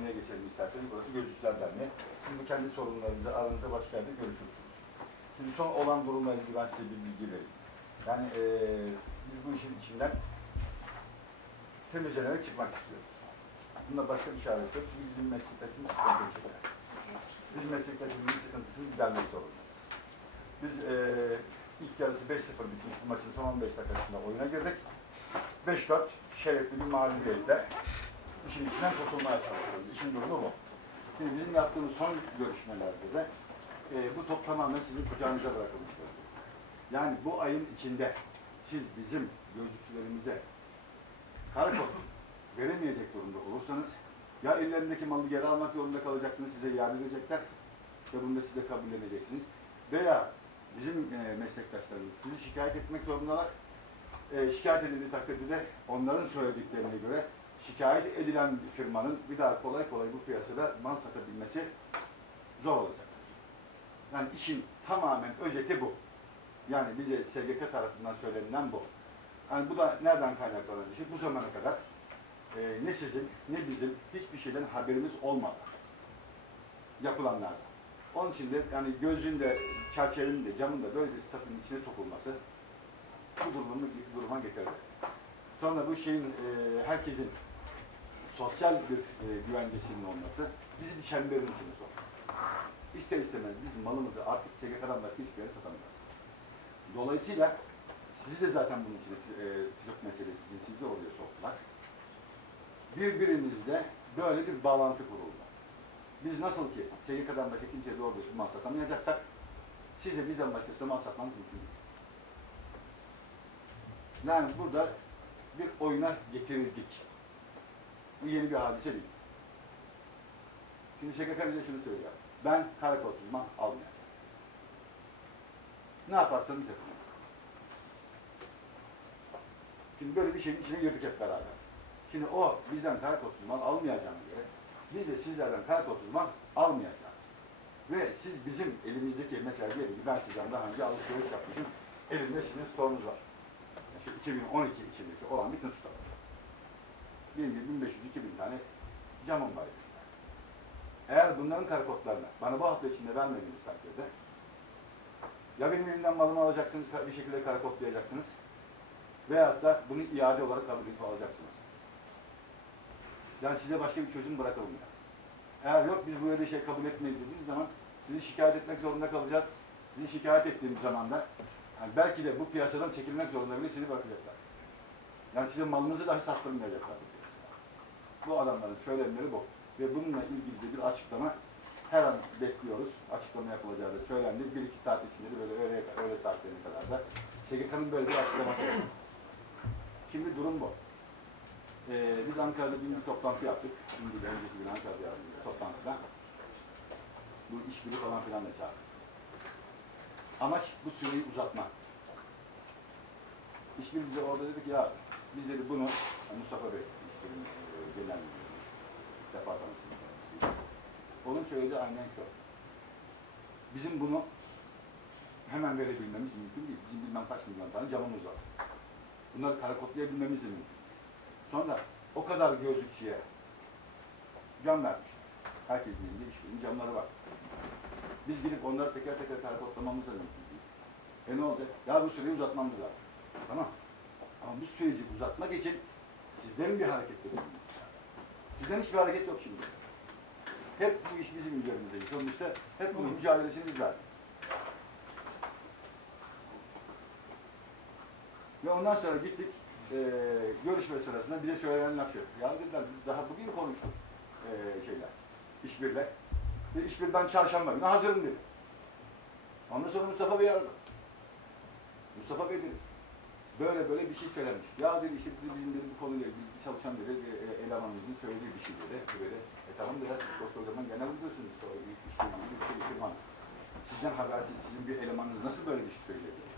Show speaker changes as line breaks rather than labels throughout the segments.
konuya geçelim isterseniz. Burası Gözcüsüler Derneği. Siz bu kendi sorunlarınızı aranızda başka yerde görüşürsünüz. Şimdi son olan durumla ilgili ben size bir bilgi vereyim. Yani eee biz bu işin içinden temizlenerek çıkmak istiyoruz. Bunda başka bir çaresi yok. Çünkü bizim meslektaşımız sıkıntı. Biz meslektaşımızın sıkıntısını gidermek zorundayız. Biz eee ilk yarısı 5-0 bitmiş bu maçın son 15 dakikasında oyuna girdik. 5-4 şerefli bir mağlubiyetle işin içinden kurtulmaya çalışıyoruz. İşin durumu bu. Şimdi bizim yaptığımız son görüşmelerde de e, bu top tamamen sizin kucağınıza bırakılmıştır. Yani bu ayın içinde siz bizim gözcülerimize karakol veremeyecek durumda olursanız ya ellerindeki malı geri almak zorunda kalacaksınız, size iade edecekler ve bunu da siz kabul edeceksiniz. Veya bizim e, meslektaşlarımız sizi şikayet etmek zorundalar. E, şikayet edildiği takdirde de onların söylediklerine göre şikayet edilen bir firmanın bir daha kolay kolay bu piyasada mal satabilmesi zor olacaktır. Yani işin tamamen özeti bu. Yani bize SGK tarafından söylenilen bu. Yani bu da nereden şey? Bu zamana kadar e, ne sizin ne bizim hiçbir şeyden haberimiz olmadı. Yapılanlardan. Onun için de yani gözün de, çerçevenin de, camın da böyle bir statünün içine sokulması bu durumu, duruma getirdi. Sonra bu şeyin e, herkesin sosyal bir e, güvencesinin olması bizi bir çemberin içine soktu. İster istemez biz malımızı artık SGK'dan başka hiçbir yere satamıyoruz. Dolayısıyla sizi de zaten bunun içine e, pilot meselesi için sizi oraya soktular. Birbirimizle böyle bir bağlantı kuruldu. Biz nasıl ki SGK'dan başka kimseye doğru düzgün mal satamayacaksak size bizden başkası mal satmanız mümkün değil. Yani burada bir oyuna getirildik. Bu yeni bir hadise değil. Şimdi SGK bize şunu söylüyor. Ben karakol uzman almayacağım. Ne yaparsanız yapın. Şimdi böyle bir şeyin içine girdik hep beraber. Şimdi o bizden karakol uzman almayacağım diye biz de sizlerden karakol uzman almayacağız. Ve siz bizim elimizdeki mesela diyelim ki ben sizden daha önce alışveriş yapmışım. Elimde sizin stoğunuz var. Yani şu 2012 içindeki olan bütün stok. 1500-2000 tane camım var. Eğer bunların karakodlarını bana bu hafta içinde vermediğiniz takdirde ya benim elimden malımı alacaksınız, bir şekilde karakodlayacaksınız veyahut da bunu iade olarak kabul edip alacaksınız. Yani size başka bir çözüm bırakılmıyor. Eğer yok biz böyle şey kabul etmeyiz dediğiniz zaman sizi şikayet etmek zorunda kalacağız. Sizi şikayet ettiğimiz zaman da yani belki de bu piyasadan çekilmek zorunda bile sizi bırakacaklar. Yani size malınızı dahi sattırmayacaklar. Bu adamların söylemleri bu. Ve bununla ilgili de bir açıklama her an bekliyoruz. Açıklama yapılacağı da söylendi. Bir iki saat içinde de böyle öğle, öğle saatlerine kadar da SGK'nın böyle bir açıklaması var. Şimdi durum bu. Ee, biz Ankara'da bir, toplantı yaptık. Şimdi de önceki gün Ankara'da yaptık toplantıda. Bu işbirliği falan filan da çağırdık. Amaç bu süreyi uzatmak. İşbirliği bize orada dedi ki ya biz dedi bunu Mustafa Bey işbirliği e, genel müdürü, departmanı onun söylediği aynen şu. Bizim bunu hemen verebilmemiz mümkün değil. Bizim bilmem kaç milyon tane camımız var. Bunları karakodlayabilmemiz de mümkün. Sonra o kadar gözlükçüye cam vermiş. Herkesin elinde işbirliğinin camları var. Biz gidip onları teker teker karakodlamamız da mümkün değil. E ne olacak? Ya bu süreyi uzatmamız lazım. Tamam. Ama bu süreci uzatmak için sizlerin bir harekette bulunması Sizden hiçbir hareket yok şimdi. Hep bu iş bizim üzerimizde. Sonuçta hep bunun mücadelesini biz verdik. Ve ondan sonra gittik, eee görüşme sırasında bize söylenen laf şu. Ya dediler biz daha bugün konuştuk eee şeyler, işbirle. Ve işbirden çarşamba günü hazırım dedi. Ondan sonra Mustafa Bey aradı. Mustafa Bey dedi, böyle böyle bir şey söylemiş. Ya dedi işte dedi, bizim dedi, bu konuyla ilgili çalışan dedi, e, elemanımızın söylediği bir şey dedi. Böyle, e tamam ya siz koskocaman genel müdürsünüz. İşle ilgili bir şey firman. Sizden habersiz sizin bir elemanınız nasıl böyle bir şey söyleyebilir?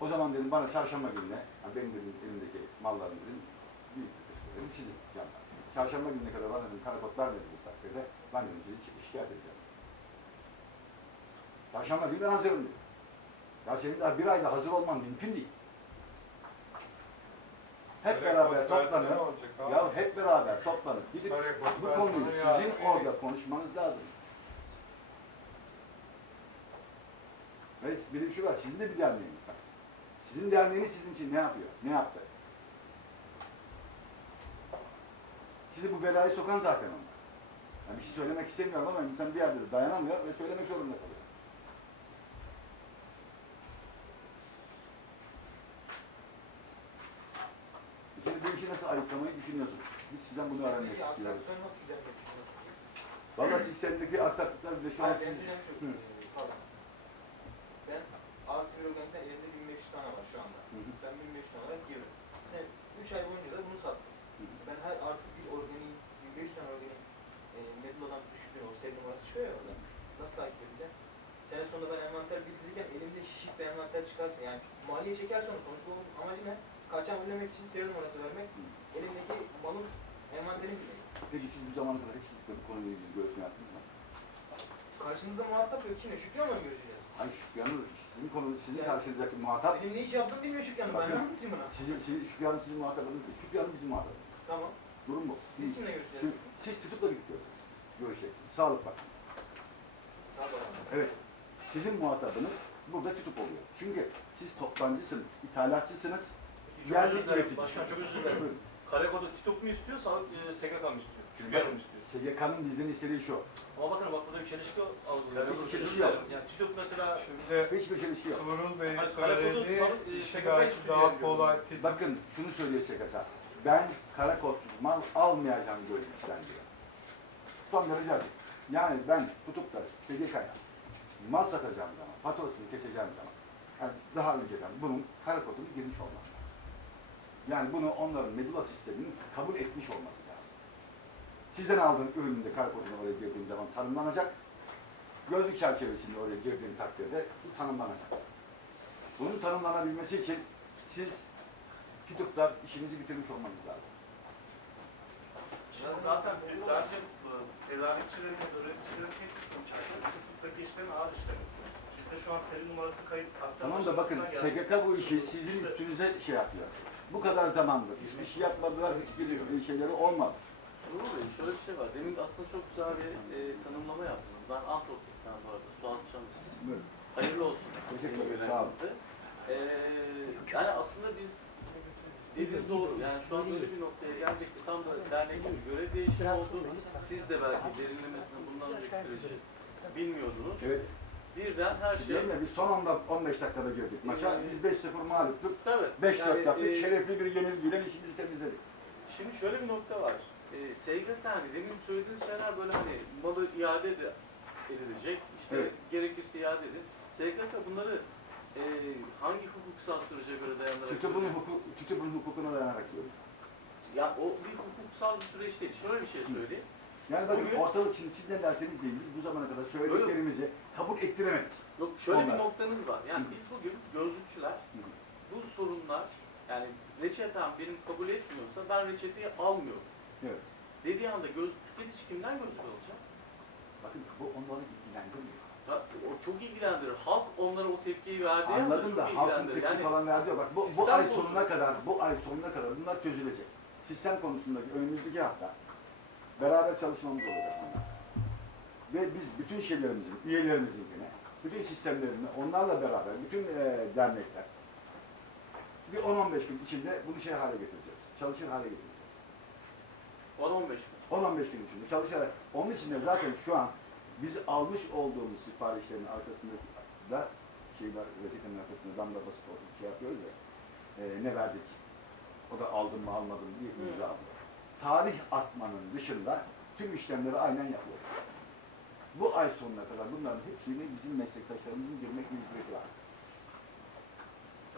O zaman dedim bana çarşamba gününe, yani benim dedim elimdeki mallarım dedim, büyük bir kısmı dedim sizin canlar. Çarşamba gününe kadar bana dedim karakotlar dediğiniz takdirde ben dedim sizi şi- şikayet edeceğim. Çarşamba günü hazırım dedim. Ya daha bir ayda hazır olman mümkün değil. hep beraber toplanıp, ya hep beraber toplanıp gidip bu konuyu sizin orada konuşmanız lazım. Evet, bir şey var. Sizin de bir derneğiniz var. Sizin derneğiniz sizin için ne yapıyor? Ne yaptı? Sizi bu belaya sokan zaten onlar. Yani bir şey söylemek istemiyorum ama insan bir yerde de dayanamıyor ve söylemek zorunda kalıyor. Şimdi bu işi nasıl ayıklamayı düşünüyorsunuz? Biz sizden bunu öğrenmek istiyoruz.
nasıl gidermek?
Valla sistemdeki aksaklıklar bir de şu an
ben
sizin-. Hı.
e, Pardon. Ben organikten elimde 1500 tane var şu anda.
Hı hı.
Ben 1500 tane olarak girdim. Sen 3 ay boyunca da bunu sattın.
Hı hı.
Ben her artı bir organik, 1500 tane organik e, Medula'dan düşüklüğün o seri numarası çıkıyor ya orada. Nasıl takip edeceğim? Sene sonunda ben envanter bildirirken elimde şişik bir envanter çıkarsa yani maliye çekersen sonuçta onun amacı ne? Kaçan önlemek için seri numarası vermek. Elimdeki malın envanterini bilmek.
Peki siz bu zamana kadar hiç bu konuyla ilgili görüşme yaptınız mı?
Karşınızda muhatap yok. Kimle? Şükrü Hanım'la mı görüşeceğiz?
Hayır Şükrü Hanım, sizin konu, sizin
Yani-
karşınızdaki muhatap,
Benim ne iş yaptığımı bilmiyor Şükrü Hanım. Ben ne anlatayım buna?
sizin, sizin, Şükrü Hanım sizin muhatabınız değil. Şükrü Hanım bizim muhatabımız.
Tamam.
Durum bu.
Biz kimle görüşeceğiz?
Siz, siz tutukla gidiyorsunuz. Görüşeceksiniz. Sağlık Bakanı.
Sağ olun.
Evet. Sizin muhatabınız burada tutup oluyor. Çünkü siz toptancısınız, ithalatçısınız, yerli üreticisiniz.
Başkan çok özür dilerim. Karakodu TİTOK mu istiyor, sağlık e, SGK mı istiyor? Hanım
bakın,
istiyor.
SGK'nın bizden istediği şu.
Ama bakın bak burada bir çelişki algılıyor.
Hiçbir çelişki yok.
Yani TİTOK mesela
Şimdi
Hiçbir çelişki yok.
Tuğrul Bey'in
Hani karakodu
söylediği
sağlık, e,
işi
SGK istiyor
daha kolay.
Bakın şunu söylüyor SGK. Ben karakolsuz mal almayacağım diyor işten diyor. Son derece açık. Yani ben tutup da SGK'ya mal satacağım zaman, faturasını keseceğim zaman yani daha önceden bunun karakodunu girmiş olması lazım. Yani bunu onların medula sisteminin kabul etmiş olması lazım. Sizden aldığım ürünün de karakoduna oraya girdiğim zaman tanımlanacak. Gözlük çerçevesinde oraya girdiğim takdirde bu tanımlanacak. Bunun tanımlanabilmesi için siz tutuklar işinizi bitirmiş olmanız lazım.
Şimdi zaten bence bu tedarikçilerin ya da üreticilerin tek sıkıntı tutuktaki işlerin ağır işlemesi. Bizde şu an seri numarası kayıt aktarma
Tamam da bakın. SGK bu işi sizin üstünüze şey yapıyor. Bu kadar zamandır hiçbir şey yapmadılar, hiçbir şeyleri olmadı.
Nurul Bey şöyle bir şey var. Demin aslında çok güzel bir e, tanımlama yaptınız. Ben Antrop'tan bu arada Suat Çamsız. Hayırlı olsun.
Teşekkür ederim, sağ olun.
görevimizde. E, yani aslında biz dediğiniz doğru. Yani şu an öyle bir noktaya geldik ki tam da dernek gibi görev değişimi oldu. Siz de belki derinlemesine bundan önceki süreci bilmiyordunuz.
Evet,
Birden her şey...
diyorum ya biz son 10 15 dakikada girdik maça. Biz 5-0 mağluptuk.
Tabii.
5-4
Yani,
yaptık.
e,
Şerefli bir yenilgiyle işimizi temizledik.
Şimdi şöyle bir nokta var. E, SGK hani demin söylediğiniz şeyler böyle hani malı iade de edilecek. İşte
Evet.
gerekirse iade edin. SGK bunları e, hangi hukuksal sürece göre dayanarak söylüyor?
hukuk, TÜTÜP'ün hukukuna dayanarak diyorum.
Ya o bir hukuksal bir süreç değil. Şöyle bir şey söyleyeyim.
Yani bakın
Bugün-
ortalık şimdi siz ne derseniz deyin. Biz bu zamana kadar söylediklerimizi kabul ettiremedik.
Yok şöyle
Onlar.
bir noktanız var. Yani
Hı.
biz bugün gözlükçüler
Hı.
bu sorunlar yani reçetem benim kabul etmiyorsa ben reçeteyi almıyorum.
Evet.
Dediği anda göz, tüketici kimden gözlük alacak?
Bakın bu onları ilgilendirmiyor.
Ya, o çok ilgilendirir. Halk onlara o tepkiyi verdiği
Anladım da halkın tepki
Yani
falan verdi ya. Bak bu, bu ay sonuna kadar, bu ay sonuna kadar bunlar çözülecek. Sistem konusundaki önümüzdeki hafta beraber çalışmamız olacak. bunlar. Ve biz bütün şeylerimizin, üyelerimizinkine, bütün sistemlerini onlarla beraber, bütün e, dernekler bir 10-15 gün içinde bunu şey hale getireceğiz. Çalışır hale getireceğiz.
10-15 gün.
10-15 gün içinde çalışarak. Onun için de zaten şu an biz almış olduğumuz siparişlerin arkasında da şey var, reçetenin arkasında damla basıp şey yapıyoruz ya, e, ne verdik, o da aldım mı almadım diye imza alıyor. Tarih atmanın dışında tüm işlemleri aynen yapıyor. Bu ay sonuna kadar bunların hepsini bizim meslektaşlarımızın girmek mecburiyeti var.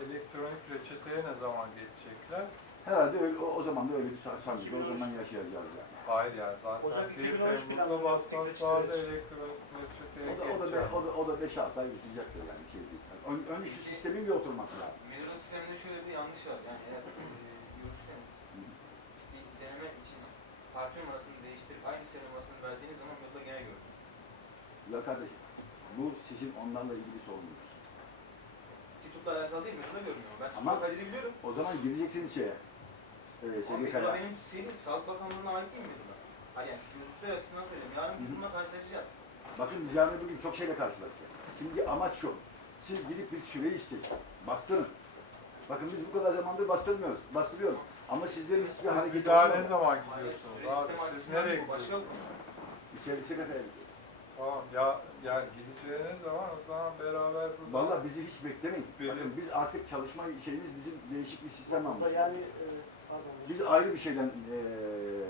Elektronik reçeteye ne zaman geçecekler?
Herhalde öyle, o, o zaman da öyle bir sancı, o zaman yaşayacağız yani.
Hayır yani zaten
Ocak
bir
2013
Temmuz'da
planı
başlatsalarda
reçete-
elektronik reçeteye
O da, o da,
geçecek.
o da, o da 5-6 ay geçecektir yani şey değil. Yani ön- önce şu sistemin bir oturması lazım.
Medula sisteminde şöyle bir yanlış var. Yani eğer e, görüşseniz bir deneme için parti numarasını değiştirip aynı seri numarasını verdiğiniz zaman Medula gene görür.
Ya kardeşim, bu sizin onlarla ilgili sorununuz.
TikTok'la alakalı değil Medula görmüyor. Ben
Ama-
kaydını biliyorum.
O zaman gireceksiniz şeye, e,
Ama
SGK'ya.
Medula benim senin Sağlık Bakanlığı'na ait değil mi Medula? Hani yani gözlükler açısından söyleyeyim. Yarın biz bununla karşılaşacağız.
Bakın biz yarın bugün çok şeyle karşılaşacağız. Şimdi amaç şu. Siz gidip bir süreyi isteyin. Bastırın. Bakın biz bu kadar zamandır bastırmıyoruz. Bastırıyoruz. Ama sizlerin hiçbir
Bir
hareketi
daha ne
olmuyor.
zaman
Hayır,
gidiyorsunuz
süre
abi?
isteme
Siz
açısından
nereye
bu başka
gidiyorsunuz?
bir konu.
İçeri gidiyoruz.
Tamam ya, ya gideceğiniz zaman o zaman beraber burada.
Vallahi bizi hiç beklemeyin.
Benim-
Bakın biz artık çalışma şeyimiz bizim değişik bir sistem
Burada
almış.
yani e, pardon.
Biz ayrı bir şeyden eee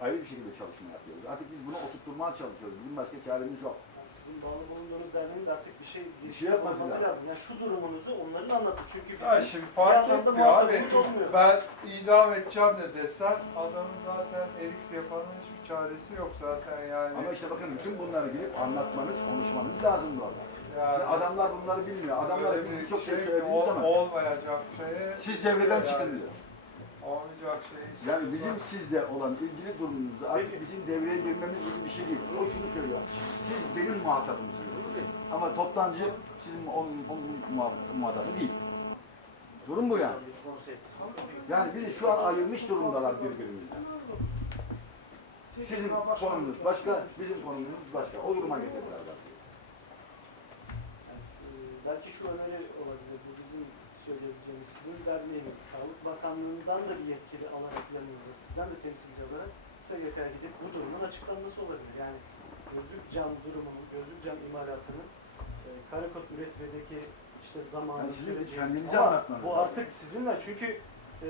ayrı bir şekilde çalışma yapıyoruz. Artık biz bunu oturtturmaya çalışıyoruz. Bizim başka çaremiz yok.
Sizin bağlı bulunduğunuz derneğin de artık bir şey,
Bir şey yapması lazım.
Yani şu durumunuzu onların anlatın. Çünkü bizim
Ya şimdi fark
bir yandan da
etmiyor abi.
muhatabımız olmuyor.
Ben idam edeceğim de desen adamın zaten erik yapanın hiçbir çaresi yok zaten yani.
Ama işte bakın bütün bunları gelip anlatmanız, konuşmanız lazım orada.
yani
Adamlar bunları bilmiyor. Adamlara
böyle
biz
bir
birçok şey
şey
söylediğimiz
ol-
zaman
olmayacak şeye
siz devreden
Yani-
çıkın diyor.
olmayacak şey hiç
Yani bizim sizle olan ilgili durumumuzda artık bizim devreye girmemiz gibi bir şey değil. O şunu söylüyor. Siz benim muhatabımsınız. Ama toptancı sizin onun, onun muha- muhatabı değil. Durum bu yani. Yani bizi şu an ayırmış durumdalar birbirimizden. Sizin konumuz başka, bizim konumuz başka. O duruma getirdiler.
e, belki şu öneri olabilir. Bu bizim söyleyebileceğimiz. Sizin derneğiniz Sağlık Bakanlığı'ndan da bir yetkili alarak yanınıza, sizden de temsilci olarak SGK'ya gidip bu durumun açıklanması olabilir. Yani gözlük cam durumunun, gözlük cam imalatının e, karakot üretmedeki işte zamanı,
Yani
süreci.
kendinize anlatmanız
Bu artık sizinle çünkü e,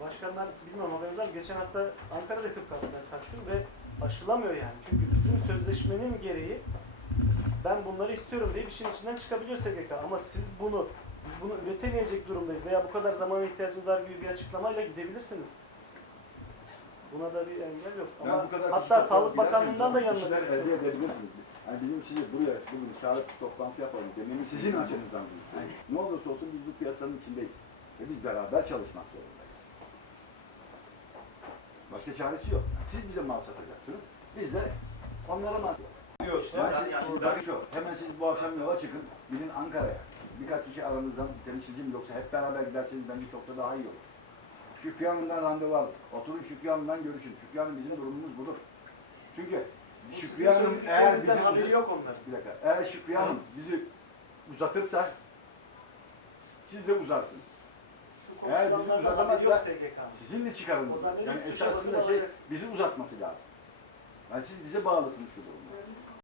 başkanlar bilmiyorum haberiniz var? Geçen hafta Ankara'da tıp kaldılar kaç gün ve aşılamıyor yani. Çünkü bizim sözleşmenin gereği ben bunları istiyorum deyip işin içinden çıkabiliyor SGK. Ama siz bunu, biz bunu üretemeyecek durumdayız veya bu kadar zamana ihtiyacımız var gibi bir açıklamayla gidebilirsiniz. Buna da bir engel yok.
Yani
Ama
bu kadar
hatta
kişi
Sağlık Bakanlığı'ndan da yanına
kişiler elde edebilirsiniz. Yani bizim size buraya bugün çağırıp toplantı yapalım dememiz sizin açınızdan değil. Yani ne olursa olsun biz bu piyasanın içindeyiz. Ve biz beraber çalışmak zorundayız. Başka çaresi yok. Siz bize mal satacaksınız. Biz de onlara mal
diyorsun.
Yani
Yani- yani
bakın şu, hemen siz bu akşam yola çıkın, gidin Ankara'ya. Birkaç kişi aranızdan temsilci mi yoksa hep beraber giderseniz bence çok da daha iyi olur. Şükrü Hanım'dan randevu alın. Oturun Şükrü Hanım'dan görüşün. Şükrü Hanım bizim durumumuz budur. Çünkü Şükrü Hanım eğer bizi
haberi yok onların.
bir dakika, eğer Şükrü Hanım bizi uzatırsa siz de uzarsınız. Eğer bizi uzatamazsa-. Sizin de çıkarınız. Yani
ki,
esasında şey bizi uzatması lazım. Yani siz bize bağlısınız şu durumda.